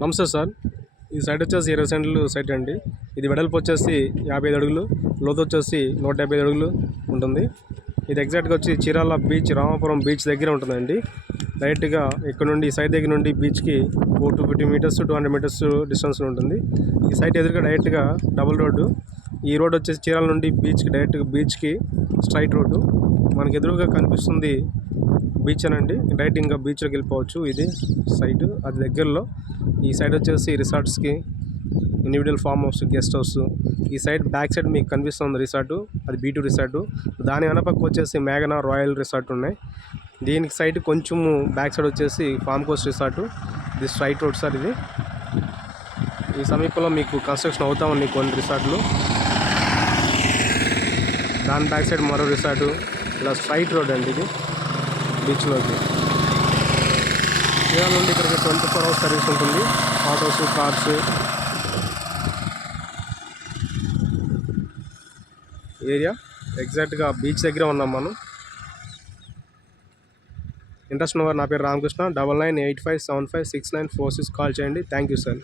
నమస్తే సార్. ఈ సైట్ వచ్చేసి 20 సెంట్లు సైట్ అండి. ఇది వెడల్పు వచ్చేసి 55 అడుగులు, లోతు వచ్చేసి 175 అడుగులు ఉంటుంది. ఇది ఎగ్జాక్ట్గా వచ్చి చీరాల బీచ్, రామాపురం బీచ్ దగ్గర ఉంటుందండి. డైరెక్ట్గా ఇక్కడ నుండి సైట్ దగ్గర నుండి బీచ్కి 250 మీటర్స్ 200 మీటర్స్ డిస్టెన్స్లో ఉంటుంది. ఈ సైట్ ఎదురుగా డైరెక్ట్గా డబుల్ రోడ్డు. ఈ రోడ్ వచ్చేసి చీరాల నుండి బీచ్కి డైరెక్ట్గా బీచ్కి స్ట్రైట్ రోడ్డు. మనకి ఎదురుగా కనిపిస్తుంది బీచ్ అనండి. డైరెక్ట్ ఇంకా బీచ్లోకి వెళ్ళిపోవచ్చు. ఇది సైట్ అది దగ్గరలో. ఈ సైడ్ వచ్చేసి రిసార్ట్స్కి, individual farm house, guest house. ఈ సైడ్ బ్యాక్ సైడ్ మీకు కనిపిస్తుంది రిసార్టు, అది B2 రిసార్టు. దాని వెనపక్క వచ్చేసి మేఘనా రాయల్ రిసార్ట్ ఉన్నాయి. దీనికి సైడ్ కొంచెము బ్యాక్ సైడ్ వచ్చేసి ఫామ్ కోస్ట్ రిసార్టు. ఇది స్ట్రైట్ రోడ్ సార్. ఇది ఈ సమీపంలో మీకు కన్స్ట్రక్షన్ అవుతా ఉన్నాయి కొన్ని రిసార్ట్లు. దాని బ్యాక్ సైడ్ మరో రిసార్టు. ఇలా స్ట్రైట్ రోడ్ అండి ఇది బీచ్లోకి. చీరాల నుండి ఇక్కడికి 24 అవర్స్ సర్వీస్ ఉంటుంది. Autos, cars. ఏరియా ఎగ్జాక్ట్గా బీచ్ దగ్గర ఉన్నాం మనం. ఇంట్రెస్ట్ ఉన్నవారు, నా పేరు రామకృష్ణ, 9985756946 కాల్ చేయండి. Thank you sir.